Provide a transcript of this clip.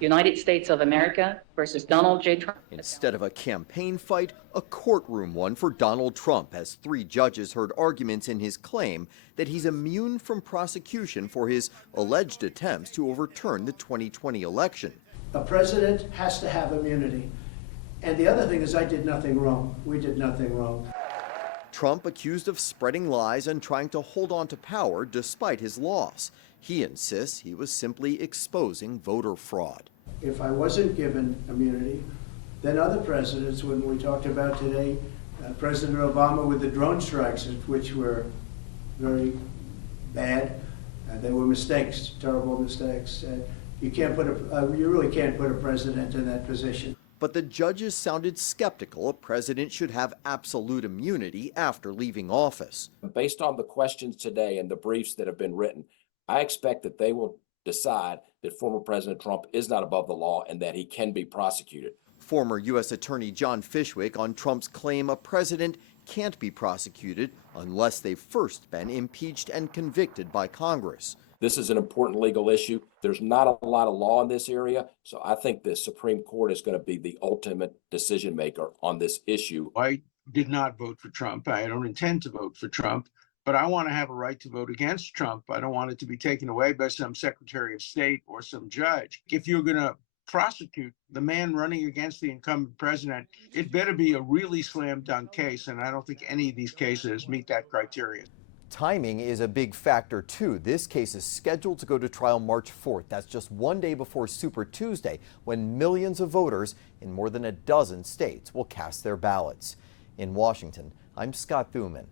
United States of America versus Donald J. Trump. Instead of a campaign fight, a courtroom one for Donald Trump, as 3 judges heard arguments in his claim that he's immune from prosecution for his alleged attempts to overturn the 2020 election. A president has to have immunity. And the other thing is, I did nothing wrong. We did nothing wrong. Trump accused of spreading lies and trying to hold on to power despite his loss. He insists he was simply exposing voter fraud. If I wasn't given immunity, then other presidents, when we talked about today, President Obama with the drone strikes, which were very bad, they were mistakes, terrible mistakes. You really can't put a president in that position. But the judges sounded skeptical a president should have absolute immunity after leaving office. Based on the questions today and the briefs that have been written, I expect that they will decide that former President Trump is not above the law and that he can be prosecuted. Former U.S. Attorney John Fishwick on Trump's claim a president can't be prosecuted unless they've first been impeached and convicted by Congress. This is an important legal issue. There's not a lot of law in this area, so I think the Supreme Court is going to be the ultimate decision maker on this issue. I did not vote for Trump. I don't intend to vote for Trump, but I want to have a right to vote against Trump. I don't want it to be taken away by some Secretary of State or some judge. If you're going to prosecute the man running against the incumbent president, it better be a really slam dunk case, and I don't think any of these cases meet that criteria. Timing is a big factor, too. This case is scheduled to go to trial March 4th. That's just one day before Super Tuesday, when millions of voters in more than a dozen states will cast their ballots. In Washington, I'm Scott Thuman.